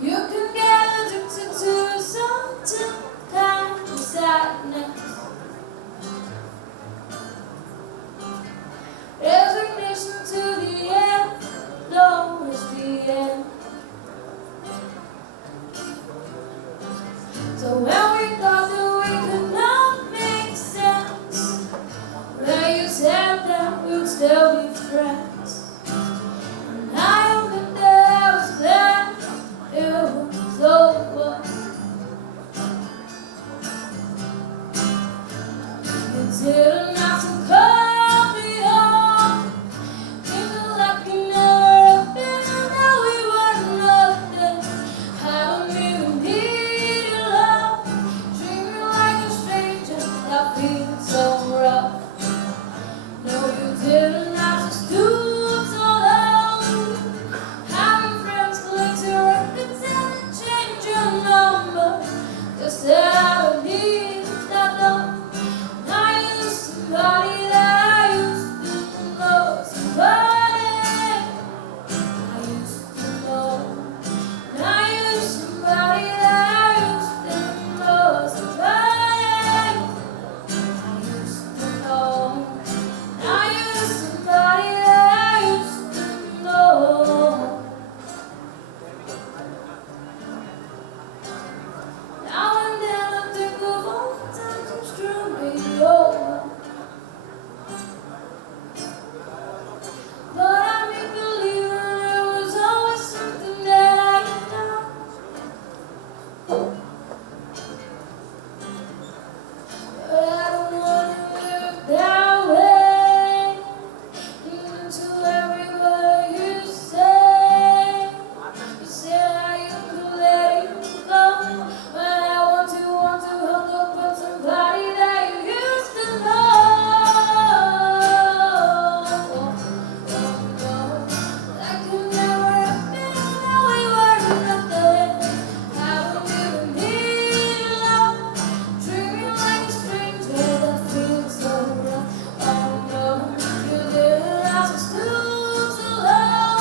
You can get addicted to certain kind of sadness. Resignation to the end, no, it's the end. So when we thought that we could not make sense, when you said that we would still be friends, and I opened that I was glad it was over. You didn't have to call me home, feeling like you never have been, and that we were nothing. I don't even need your love, treat me like a stranger, that feels so rough. No, you didn't have to stoop so low, having friends collect your records and change your number, just that I don't need that love. I used somebody that I used to know, somebody I used to know. I used somebody that I used to know, somebody I used to know. I used somebody that I used to know. Now and then I think of all the times I'm struggling over, but I make believe that there was always something that I had done. But I don't want to live that way. Into every word you say how you could let it go. But I want to hook up with somebody that you used to know. That could never have been, that we were nothing. I don't even need your love, treat me like a stranger, that feels so rough. Oh no, you didn't have to stoop so low,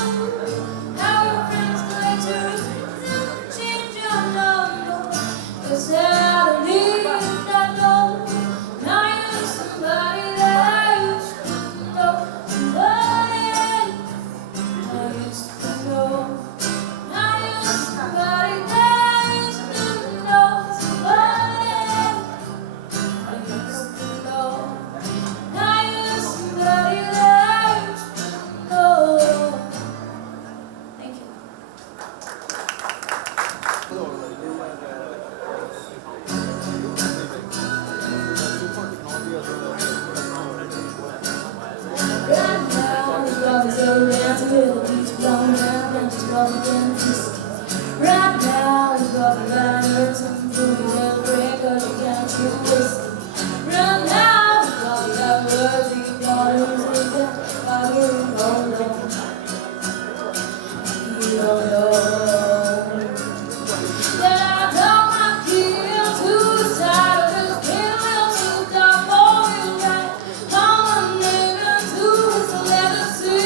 how your friends collect your records and change your number, 'cause I don't need that love. Now you're somebody that I used to know, somebody I used to know. Now you're somebody that I used to know, somebody I used to know. Now you're somebody that I used to know. Thank you. Right now, we're going down to the beach, blowing around and just rolling kisses. Right now, we're going down some food and break, 'cause you can't choose whiskey. Right now, we're going down words you got to lose that I don't know. You don't know that I don't my key to the side of this hill to the morning light. Mama nigga to his legacy.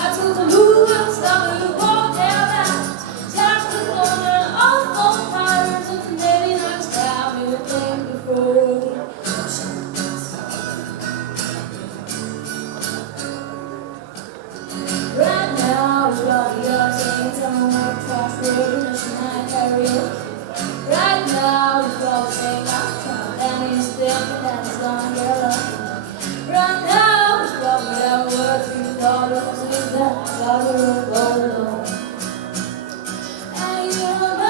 I took the Louis, started to walk down that, touched the corner and all four tires, and maybe next time you think before. Right now, it's probably your same time, like trash road, and karaoke. Right now, it's probably saying I'm and he's thinking that he's gonna get lucky. Right now, it's probably that word you thought it was in that bottle of gold. And you know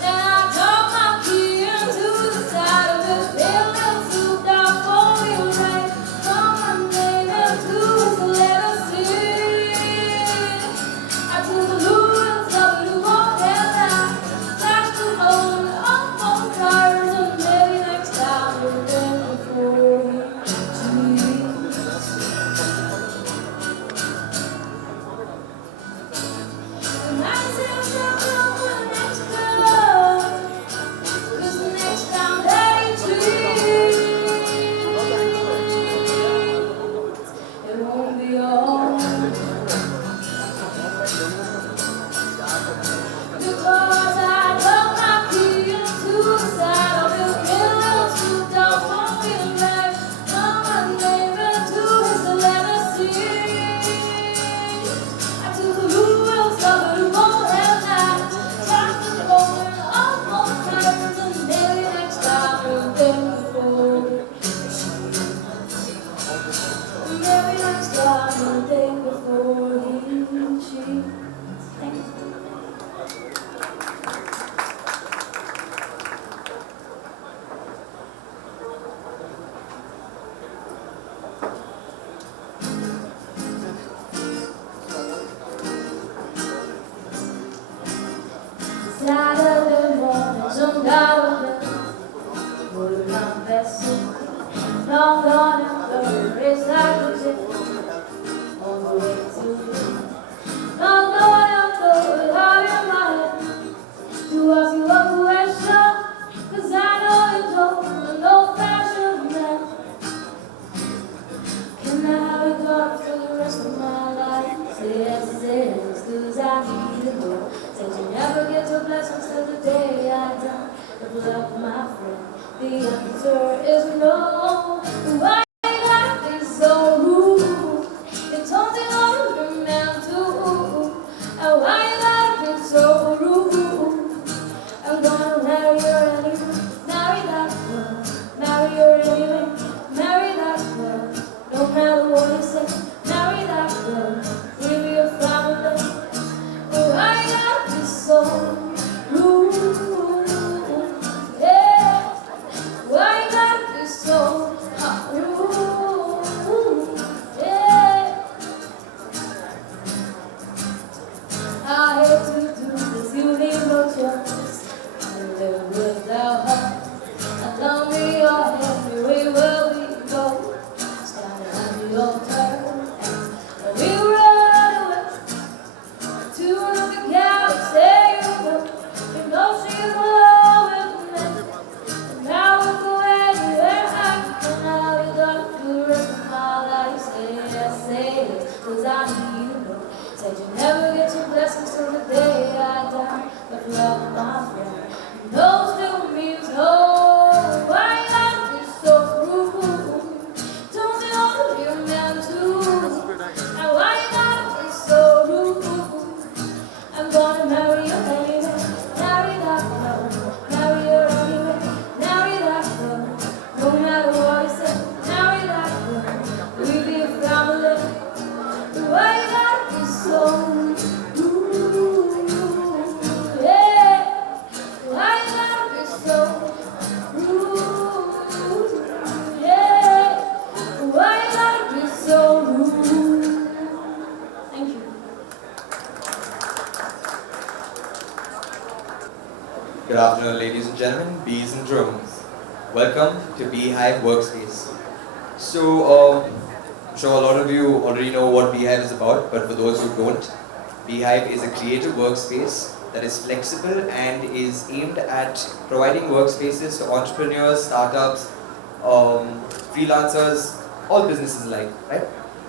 that I took my key into the side of this building, souped out four-wheel drive. Someone named him to his legacy. I took the Louis, started to walk down that, flashed the hole in all four tires, and maybe next time you'll think before you cheat. And I said, "Stop for the next girl, 'cause the next time that you cheat, it won't be all." never get your blessings till the day I die. But love, my friend, the answer is no. Why you gotta be so rude? You told me all you're meant to. And why you gotta be so rude? I'm gonna marry your enemy, marry that girl, marry your enemy, marry that girl. No matter what you say, marry that girl. We'll be a family. Why you gotta be so rude? Yeah. Why you gotta be so rude? Yeah. I hate to do this, you leave no choice. I live without her. And tell me your every where we go. Stand on your turn. And we run away to another galaxy. You know she's alone with me. And now we'll go anywhere I can. Now you gotta do the rest of my life. Say it, 'cause I need to know. Said you never get your blessings till the day I die. But love, my friend, no still means no. Why you gotta be so rude? Don't you know you're meant to? And why you gotta be so rude? I'm gonna marry your enemy, marry that girl, marry your enemy, marry that girl. No matter what you say, marry that girl. We'll be a family. Why you gotta be so rude? Yeah. Why you gotta be so rude? Yeah. Why you gotta be so rude? Thank you. Good afternoon, ladies and gentlemen, bees and drones. Welcome to BHIVE Workspace. So, I'm sure a lot of you already know what BHIVE is about, but for those who don't, BHIVE is a creative workspace that is flexible and is aimed at providing workspaces to entrepreneurs, startups, freelancers, all businesses alike, right?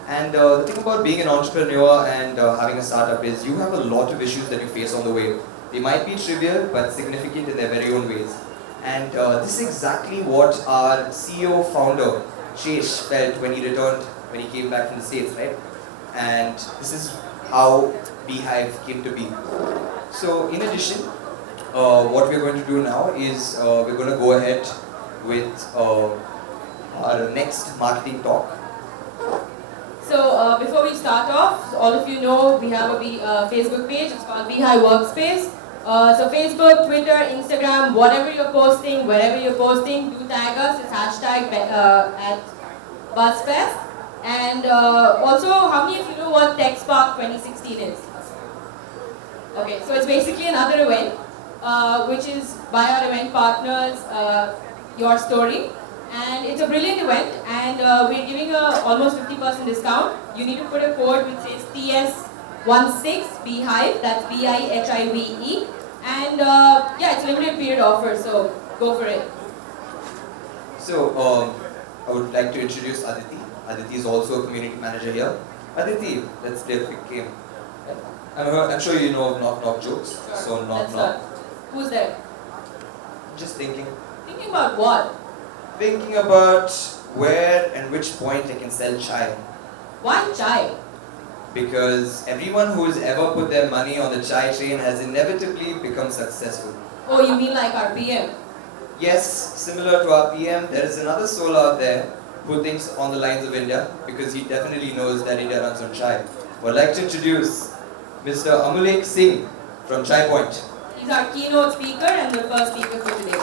And the thing about being an entrepreneur and having a startup is you have a lot of issues that you face on the way. They might be trivial, but significant in their very own ways. And this is exactly what our CEO founder, Shesh, felt when he returned, when he came back from the States, right? And this is how BHIVE came to be. So in addition, what we're going to do now is we're going to go ahead with our next marketing talk. So before we start off, all of you know we have a Facebook page. It's called BHIVE Workspace. So Facebook, Twitter, Instagram, whatever you're posting, wherever you're posting, do tag us. It's hashtag at BuzzFest. And also, how many of you know what TechSpark 2016 is? Okay, so it's basically another event, which is by our event partners, Your Story. And it's a brilliant event, and we're giving a almost 50% discount. You need to put a code which says TS16 BHIVE, that's BIHIVE. And yeah, it's a limited period offer, so go for it. So I would like to introduce Aditi. Aditi is also a community manager here. Aditi, let's play a quick game. I'm sure you know of knock-knock jokes, Sure. so Let's knock-knock. start. Who's there? Just thinking. Thinking about what? Thinking about where and which point I can sell chai. Why chai? Because everyone who has ever put their money on the chai train has inevitably become successful. Oh, you mean like our PM? Yes, similar to our PM, there is another soul out there who thinks on the lines of India because he definitely knows that India runs on chai. I'd like to introduce Mr. Amuleek Singh from Chai Point. He's our keynote speaker and the first speaker for today.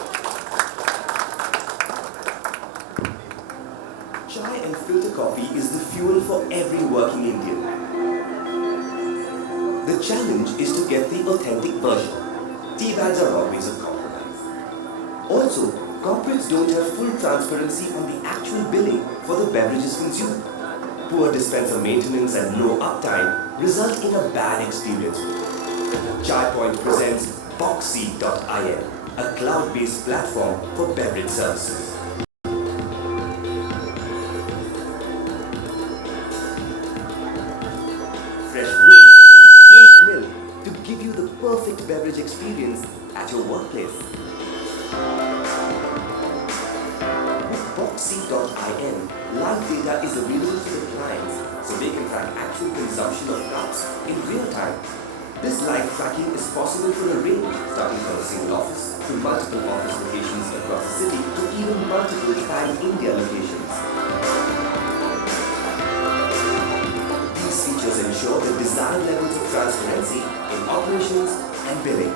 Chai and filter coffee is the fuel for every working Indian. The challenge is to get the authentic version. Tea bags are always a compromise. Also, corporates don't have full transparency on the actual billing for the beverages consumed. Poor dispenser maintenance and low uptime result in a bad experience. Chai Point presents Boxy.in, a cloud-based platform for beverage services. Fresh brew, fresh milk to give you the perfect perfect beverage experience at your workplace. With Boxy.in, live data is available to the clients so they can track actual consumption of cups in real time. This live tracking is possible for a range, starting from a single office to multiple office locations across the city to even multiple pan-India locations. These features ensure the desired levels of transparency in operations and billing.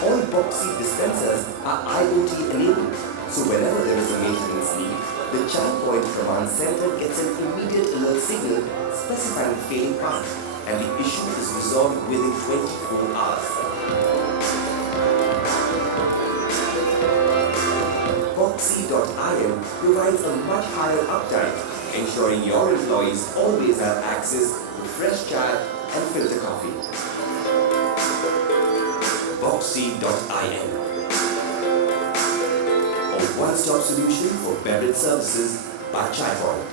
All Boxy dispensers are IoT enabled, so whenever there is a maintenance need, the Chai Point Command Center gets an immediate alert signal specifying failing part, and the issue is resolved within 24 hours. Boxy.in provides a much higher uptime, ensuring your employees always have access to fresh chai and filter coffee. Boxy.in, a one-stop solution for beverage services by Chai Point.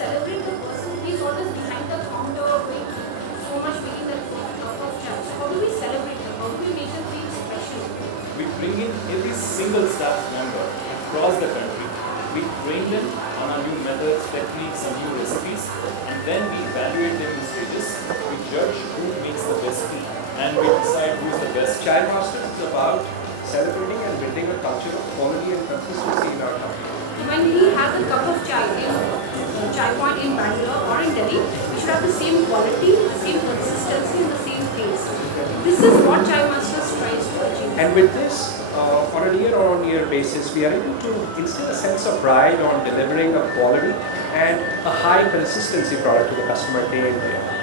Celebrate the person who is always behind the counter making so much making that cup of chai. So how do we celebrate them? How do we make them feel special? We bring in every single staff member across the country. We train them on our new methods, techniques, and new recipes, and then we evaluate them in stages. We judge who makes the best tea, and we decide who is the best. Chai Masters is about celebrating and building a culture of quality and consistency in our company. When we have a cup of chai in Chai Point in Bangalore or in Delhi, we should have the same quality, the same consistency, and the same taste. This is what Chai Masters tries to achieve. And with this, on a year-on-year basis, we are able to instill a sense of pride on delivering a quality and a high consistency product to the customer day in day out.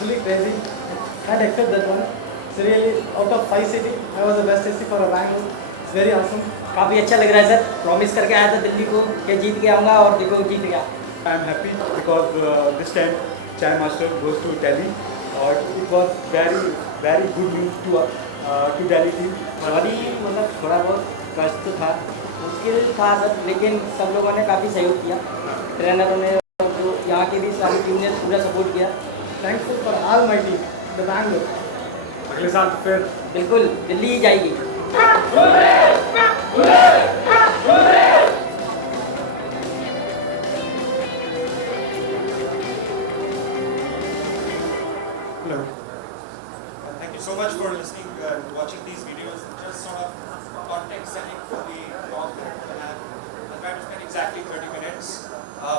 Fully crazy. Can't accept that one. It's really out of 5 cities, I was the best SC for a Bangalore. It's very awesome. काफ़ी अच्छा लग रहा है sir. Promise करके आया था दिल्ली को कि जीत के आऊँगा और देखो जीत गया. I am happy because this time Chai Master goes to Delhi. It was very good news to Delhi team. Sorry मतलब थोड़ा बहुत कष्ट तो था, मुश्किल था सर, लेकिन सब लोगों ने काफ़ी सहयोग किया. ट्रेनरों ने और जो यहाँ की भी सारी टीम ने पूरा सपोर्ट किया. Thankful for all my team, the Bangalore. अगले साल फिर बिल्कुल दिल्ली ही जाएगी. Hello. Thank you so much for listening and watching these videos. Just sort of context setting for the talk that we're going to have. I'll try to spend exactly 30 minutes.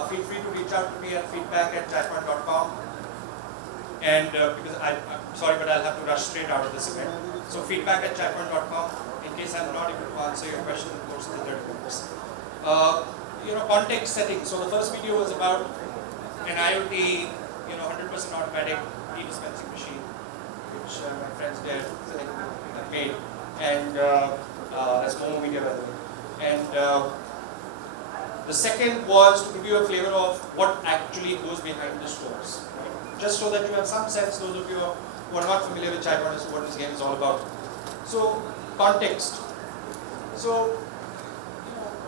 Feel free to reach out to me at feedback@chaipoint.com. And because I'm sorry, but I'll have to rush straight out of this event. So feedback@chaipoint.com in case I'm not able to answer your question in the course of the 30 minutes. Context setting. So the first video was about an IoT, 100% automatic tea dispensing machine, which my friends there have made, and that's Momo Media, by the way. And the second was to give you a flavor of what actually goes behind the stores, right? Just so that you have some sense, those of you who are not familiar with Chai Point, what this game is all about. So, context. So,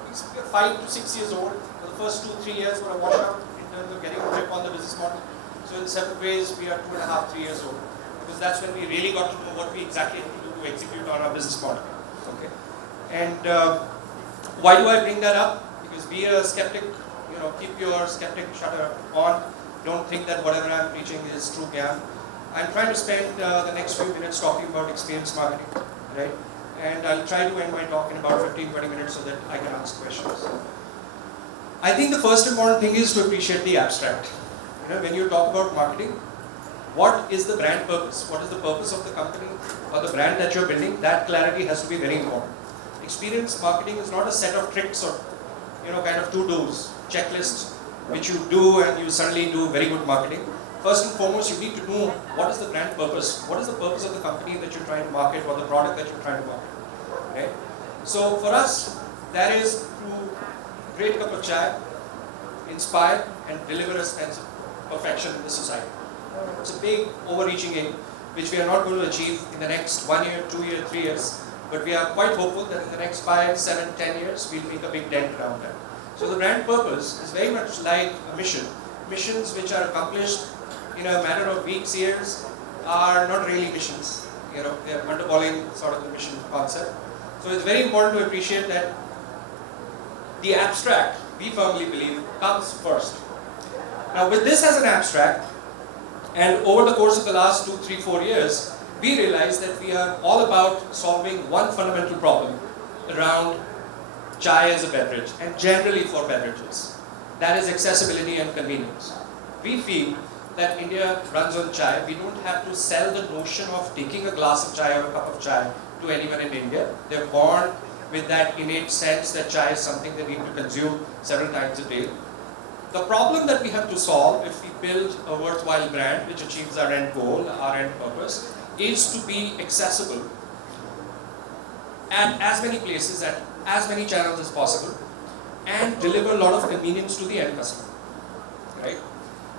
it's 5 to 6 years old. For the first 2-3 years were a washout in terms of getting a grip on the business model. So in several ways, we are 2.5-3 years old, because that's when we really got to know what we exactly have to do to execute on our business model. Okay. And why do I bring that up? Because be a skeptic. Keep your skeptic shutter on. Don't think that whatever I'm preaching is true gyan. I'm trying to spend the next few minutes talking about experience marketing, right? And I'll try to end my talk in about 15-20 minutes so that I can ask questions. I think the first important thing is to appreciate the abstract. When you talk about marketing, what is the brand purpose? What is the purpose of the company or the brand that you're building? That clarity has to be very important. Experience marketing is not a set of tricks or kind of to-dos, checklists, which you do and you suddenly do very good marketing. First and foremost, you need to know what is the brand purpose. What is the purpose of the company that you're trying to market or the product that you're trying to market. Right? So for us, that is through great cup of chai, inspire and deliver a sense of perfection in the society. It's a big overreaching aim which we are not going to achieve in the next 1 year, 2 years, 3 years, but we are quite hopeful that in the next 5, 7, 10 years we'll make a big dent around that. So the brand purpose is very much like a mission. Missions which are accomplished in a matter of weeks, years are not really missions. They are monopoling sort of the mission concept. So it's very important to appreciate that the abstract, we firmly believe, comes first. Now with this as an abstract, and over the course of the last 2, 3, 4 years, we realized that we are all about solving one fundamental problem around chai as a beverage, and generally for beverages. That is accessibility and convenience. We feel that India runs on chai. We don't have to sell the notion of taking a glass of chai or a cup of chai to anyone in India. They're born with that innate sense that chai is something they need to consume several times a day. The problem that we have to solve if we build a worthwhile brand which achieves our end goal, our end purpose, is to be accessible at as many places, at as many channels as possible, and deliver a lot of convenience to the end customer. Right?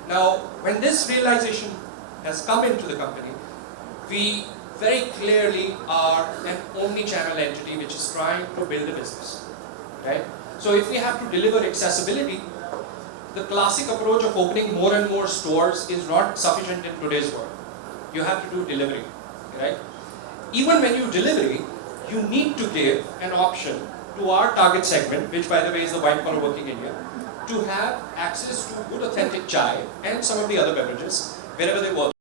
Now, when this realization has come into the company, we very clearly are an omni-channel entity which is trying to build a business. Right? So if we have to deliver accessibility, the classic approach of opening more and more stores is not sufficient in today's world. You have to do delivery. Right? Even when you delivery, you need to give an option to our target segment, which by the way is the white collar working India, to have access to good authentic chai and some of the other beverages wherever they work.